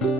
বন্ধুরা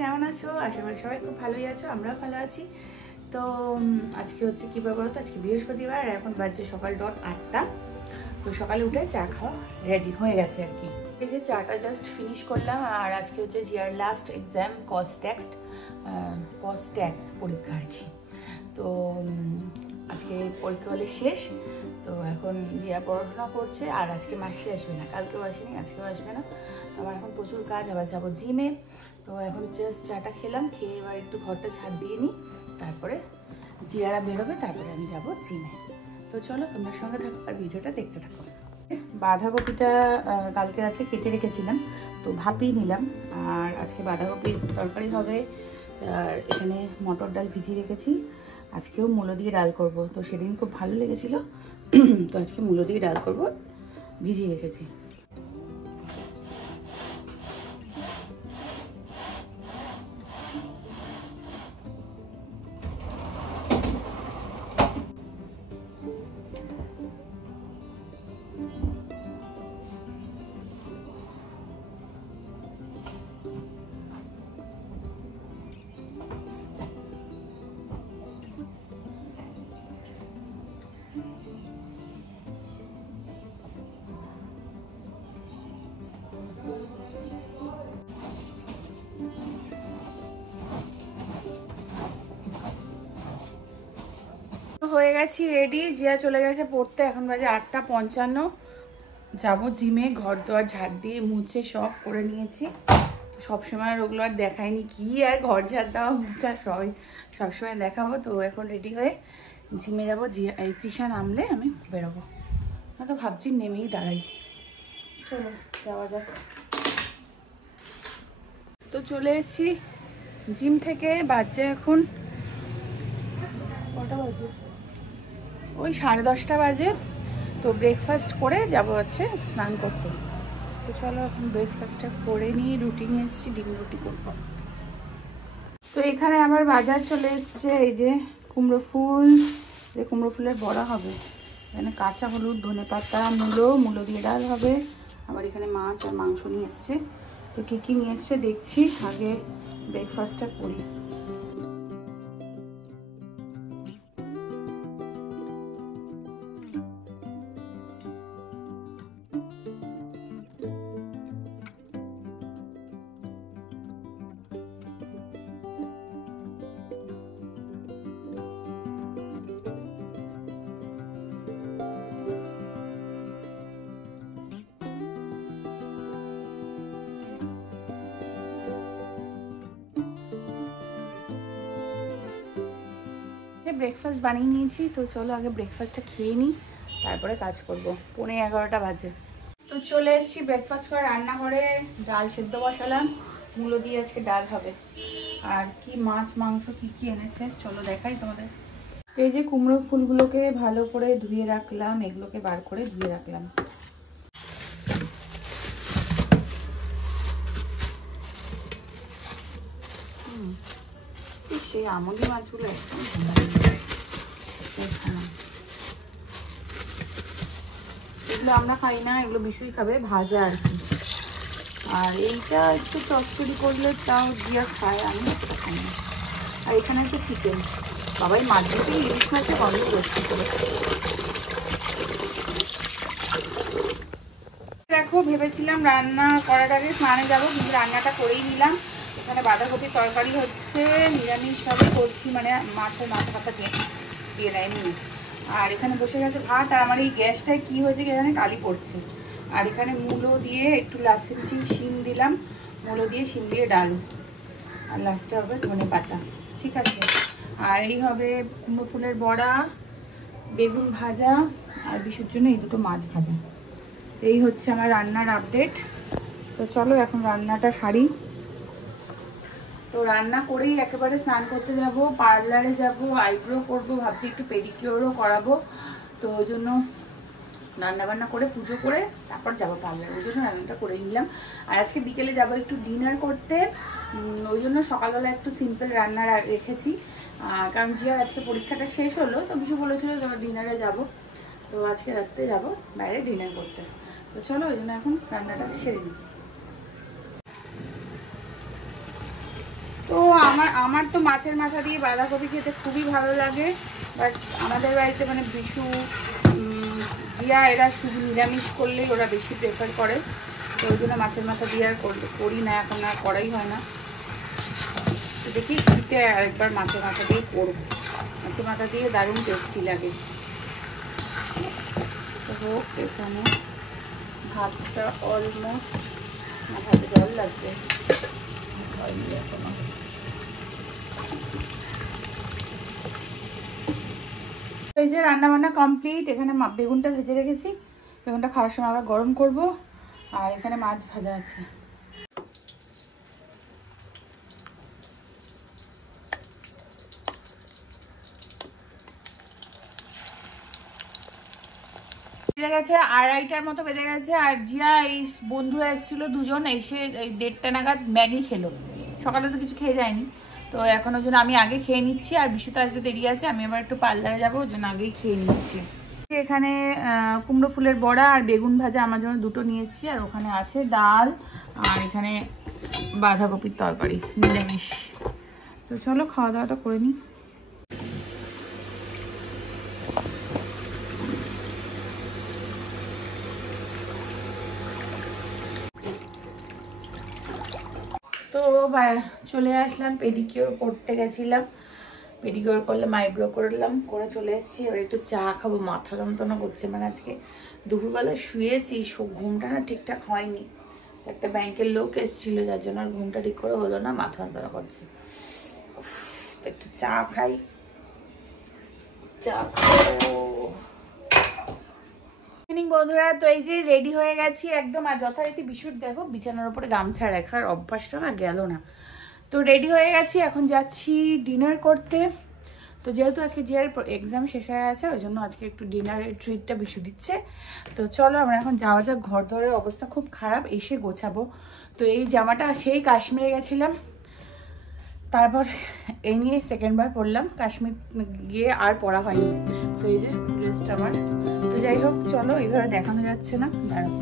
কেমন আছো? আশা করি সবাই খুব ভালোই আছো, আমরাও ভালো আছি। তো আজকে হচ্ছে কী ব্যাপার বলতো, আজকে বৃহস্পতিবার আর এখন বাজছে সকাল 8টা। তো সকালে উঠে চা খাওয়া রেডি হয়ে গেছে আর কি। এই যে চাটা জাস্ট ফিনিশ করলাম। আর আজকে হচ্ছে জিয়ার লাস্ট এক্সাম, কস্ট ট্যাক্স পরীক্ষা আর কি। তো আজকে পরীক্ষা হলে শেষ। তো এখন জিয়া পড়াশোনা করছে। আর আজকে মাসি আসবে না, কালকেও আসেনি, আজকেও আসবে না। আমার এখন প্রচুর কাজ, আবার যাবো জিমে। তো এখন জাস্ট চাটা খেলাম, খেয়ে এবার একটু ঘরটা ঝাড় দিয়ে নিই, তারপরে জিয়ারা বেরোবে, তারপরে আমি যাবো জিমে। তো চলো তোমরা সঙ্গে থাকো আর ভিডিওটা দেখতে থাকো। বাঁধাকপিটা কালকে রাতে কেটে রেখেছিলাম, তো ভাপিয়ে নিলাম। আর আজকে বাঁধাকপির তরকারি হবে। আর এখানে মটর ডাল ভিজিয়ে রেখেছি, আজকেও মূলো দিয়ে ডাল করব। তো সেদিন খুব ভালো লেগেছিল, তো আজকে মূলো দিয়ে ডাল করব, ভিজিয়ে রেখেছি। হয়ে গেছি রেডি, জিয়া চলে গেছে পড়তে, এখন বাজে 8:55। যাবো জিমে, ঘর দোয়ার ঝাড় দিয়ে মুছে সব করে নিয়েছি। তো সবসময় আর ওগুলো আর দেখায়নি, কি আর ঘর ঝাড় দেওয়া মুছা সবসময় দেখাবো। তো এখন রেডি হয়ে জিমে যাবো। জিয়া এই তৃষা নামলে আমি বেরোবো। আমি তো ভাবছি নেমেই দাঁড়াই, চলো যাওয়া যাক। তো চলে এসেছি জিম থেকে, বাজে এখন কটা বাজে, ওই 10:30 বাজে। তো ব্রেকফাস্ট করে যাব হচ্ছে স্নান করতে। তো চলো এখন ব্রেকফাস্টটা করে নিই। রুটি নিয়ে এসেছি, ডিম রুটি করবো। তো এখানে আমার বাজার চলে এসছে, এই যে কুমড়ো ফুল, এই কুমড়ো ফুলের বড়া হবে। এখানে কাঁচা হলুদ, ধনেপাতা, মূলো দিয়ে ডাল হবে। আবার এখানে মাছ আর মাংস নিয়ে এসছে। তো কী কী নিয়ে এসছে দেখছি, আগে ব্রেকফাস্টটা করি। ব্রেকফাস্ট বানিয়ে নিয়েছি, তো চলো আগে ব্রেকফাস্টটা খেয়ে নিই, তারপরে কাজ করব। 11:15 বাজে। তো চলে এসেছি ব্রেকফাস্ট করে রান্নাঘরে। ডাল সেদ্ধ বসালাম, মূলো দিয়ে আজকে ডাল হবে। আর কি মাছ মাংস কি কি এনেছে চলো দেখাই তোমাদের। এই যে কুমড়ো ফুলগুলোকে ভালো করে ধুয়ে রাখলাম, এগুলোকে বার করে ধুয়ে রাখলাম। সেই আমুদি মাছগুলো একদম এগুলো আমরা খাই না, এগুলো বিশুই খাবে, ভাজা আর কি। আর এইটা একটু চচ্চড়ি করলে তাও জিয়া খায়, আমি একটা খাই না। আর এখানে হচ্ছে চিকেন, সবাই মাছ দিতে ইলিশ মাছে গন্ধ করছে। দেখো ভেবেছিলাম রান্না করার আগে স্নানে যাবো, কিন্তু রান্নাটা করেই নিলাম। এখানে বাঁধাকপির তরকারি হচ্ছে, নিরামিষভাবে করছি, মানে মাছের মাথা দিয়ে নেয়নি। আর এখানে বসে গেছে ভাত। আর আমার এই গ্যাসটায় কি হয়েছে এখানে কালি পড়ছে। আর এখানে মূলো দিয়ে একটু লাস্টে শিম দিলাম, মূলো দিয়ে শিম দিয়ে ডাল, আর লাস্টে হবে ধনেপাতা, ঠিক আছে। আর এই হবে কুমড়ো ফুলের বড়া, বেগুন ভাজা, আর বিশুর জন্য এই দুটো মাছ ভাজা। এই হচ্ছে আমার রান্নার আপডেট। তো চলো এখন রান্নাটা সারি। তো রান্না করেই একেবারে স্নান করতে যাব, পার্লারে যাব, আইব্রো করব, ভাবছি একটু পেডিকিওরও করাবো। তো ওই জন্য রান্নাবান্না করে পুজো করে তারপর যাবো পার্লারে, ওই জন্য রান্নাটা করে নিলাম। আর আজকে বিকেলে যাবো একটু ডিনার করতে, ওই জন্য সকালবেলা একটু সিম্পল রান্না রেখেছি। কারণ জিয়ার আজকে পরীক্ষাটা শেষ হলো, তো কিছু বলেছিল তোমার ডিনারে যাব, তো আজকে রাত্রে যাব বাইরে ডিনার করতে। তো চলো ওই জন্য এখন রান্নাটা সেরে নিই। তো আমার তো মাছের মাথা দিয়ে বাঁধাকপি খেতে খুবই ভালো লাগে, বাট আমাদের বাড়িতে মানে বিশু জিয়া এরা শুধু নিরামিষ করলেই ওরা বেশি প্রেফার করে, তো ওই জন্য মাছের মাথা দিয়ে আর করি না, এখন আর করাই হয় না। তো দেখি শীতে আরেকবার মাছের মাথা দিয়ে করবো, মাছের মাথা দিয়ে দারুণ টেস্টি লাগে। তো হোক, এখানে ভাতটা অলমোস্ট, ভাতে জল লাগবে, এই যে রান্না বান্না কমপ্লিট। এখানে বেগুনটা ভেজে রেখেছি, বেগুনটা খাওয়ার সময় আবার গরম করব। আর এখানে মাছ ভাজা আছে। বেজে গেছে 2:30টার মতো বেজে গেছে। আর জিয়া এই বন্ধুরা এসেছিল দুজন, এসে এই 1:30টা নাগাদ ম্যাগি খেলো। সকালে তো কিছু খেয়ে যায়নি, তো এখন ওই জন্য আমি আগে খেয়ে নিচ্ছি। আর বিশুটা আজকে দেরি আছে, আমি আবার একটু পার্লারে যাবো, ওই জন্য আগেই খেয়ে নিচ্ছি। এখানে কুমড়ো ফুলের বড়া আর বেগুন ভাজা আমার জন্য দুটো নিয়ে এসেছি। আর ওখানে আছে ডাল, আর এখানে বাঁধাকপির তরকারি নিরামিষ। তো চলো খাওয়া দাওয়াটা করে নিই। তো চলে আসলাম, পেডিকিওর করতে গেছিলাম, পেডিকিওর করলাম, আইব্রো করলাম, করে চলে এসেছি। এবার একটু চা খাবো, মাথা যন্ত্রণা করছে। মানে আজকে দুপুরবেলা শুয়েছি, ঘুমটা না ঠিকঠাক হয়নি, একটা ব্যাংকের লোক এসেছিলো যার জন্য আর ঘুমটা ঠিক করে হলো না, মাথা যন্ত্রণা করছে। একটু চা খাই, চা খাবো। বন্ধুরা, তো এই যে রেডি হয়ে গেছি একদম। আর যথারীতি বিশুর দেখো বিছানার উপরে গামছা রাখার অভ্যাসটা না গেল না, তো রেডি হয়ে গেছি, এখন যাচ্ছি ডিনার করতে। তো যেহেতু আজকে জিয়ার এক্সাম শেষ হয়ে গেছে, ওই জন্য আজকে একটু ডিনারের ট্রিটটা বিশু দিচ্ছে। তো চলো আমরা এখন যাওয়া যাক। ঘর ধরে অবস্থা খুব খারাপ, এসে গোছাবো। তো এই জামাটা সেই কাশ্মীরে গেছিলাম, তারপর এই নিয়ে সেকেন্ডবার পরলাম, কাশ্মীর গিয়ে আর পরা হয়নি। তো এই যে ড্রেসটা আমার। তো যাই হোক চলো, এইভাবে দেখানো যাচ্ছে না, দাঁড়াও।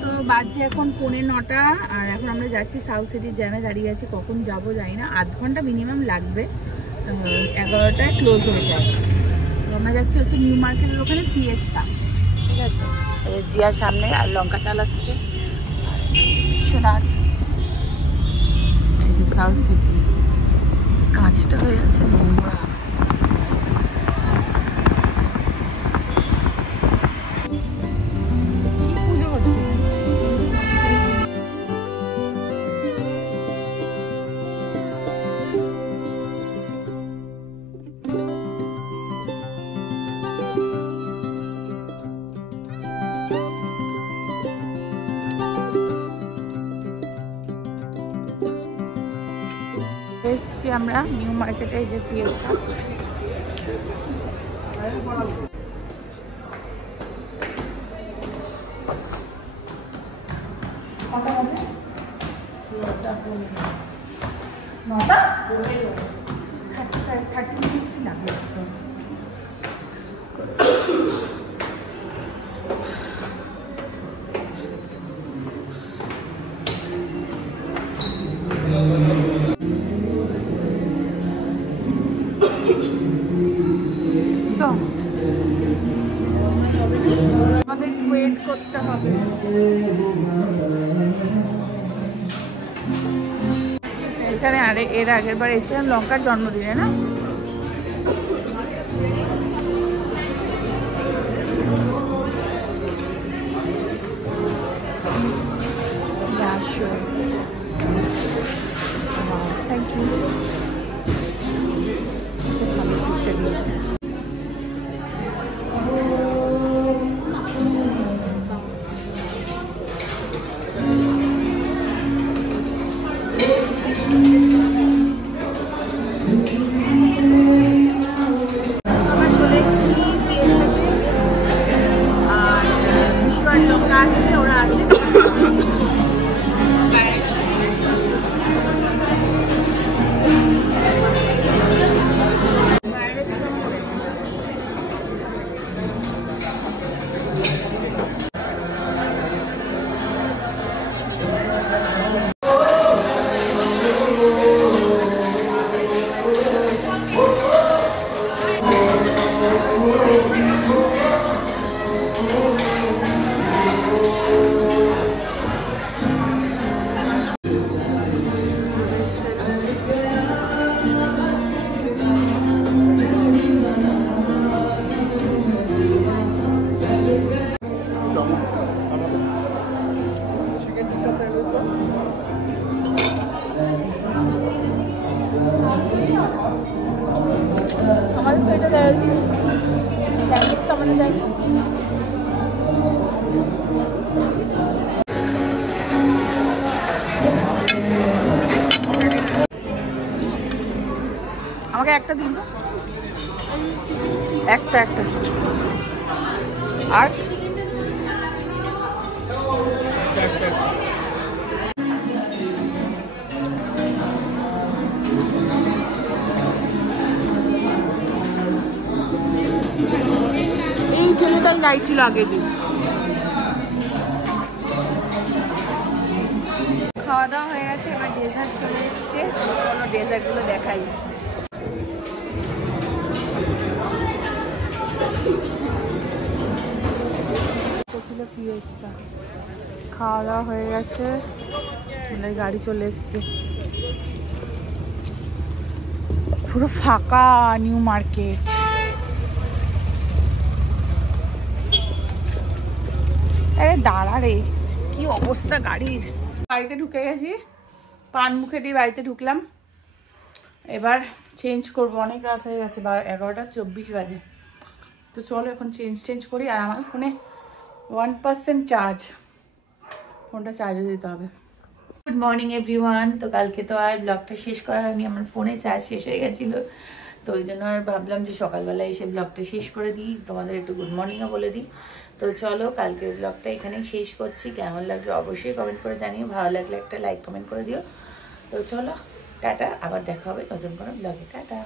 তো বাজছে এখন 9:45, আর এখন আমরা যাচ্ছি সাউথ সিটির জ্যামে দাঁড়িয়ে আছি। কখন যাবো জানি না, আধ ঘন্টা মিনিমাম লাগবে, 11টায় ক্লোজ হয়ে যায়। তো আমরা যাচ্ছি হচ্ছে নিউ মার্কেটের ওখানে ফিয়েস্তা, ঠিক আছে। জিয়া সামনে আর লঙ্কা চালাচ্ছে। এই যে সাউথ সিটি, কাজটা হয়ে গেছে নোংরা। কি পুজো হচ্ছে? এসছি আমরা নিউ মার্কেটে, এই যে ফিয়েস্তা। কটা বাজে? 9টা 30 মিনিট লাগবে। আমাদের ওয়েট করতে হবে। এখানে আরে এর আগের বার এসেছিলাম লঙ্কার জন্মদিনে না, থ্যাংক ইউ। আমাদের তো এটা দেয় মানে দেয়। আমাকে একটা দিন, একটা একটা আর এই ছেলেটাই নাই ছিল আগের দিন। খাওয়া দাওয়া হয়ে গেছে, এবার ডেজার্ট চলে এসছে। চলো ডেজার্টগুলো দেখাই। খাওয়া দাওয়া হয়ে গেছে, মানে গাড়ি চলে এসছে। পুরো ফাঁকা নিউ মার্কেট। আরে দাঁড়া রে, কি অবস্থা গাড়ির। বাড়িতে ঢুকে গেছি, পান মুখে দিয়ে বাড়িতে ঢুকলাম। এবার চেঞ্জ করবো, অনেক রাত হয়ে গেছে, 11:24 বাজে। তো চলো এখন চেঞ্জ করি। আর আমার ফোনে 1% চার্জ, ফোনটা চার্জে দিতে হবে। Good morning everyone. তো কালকে তো আর ব্লগটা শেষ করা হয়নি, আমার ফোনে চার্জ শেষ হয়ে গেছিলো। তো ওই জন্য আর ভাবলাম যে সকালবেলা এসে ব্লগটা শেষ করে দিই, তোমাদের একটু গুড মর্নিংও বলে দিই। তো চলো কালকের ব্লগটা এখানেই শেষ করছি। কেমন লাগলো অবশ্যই কমেন্ট করে জানিও, ভালো লাগলে একটা লাইক কমেন্ট করে দিও। তো চলো টাটা, আবার দেখা হবে নতুন কোনো ব্লগে। টাটা।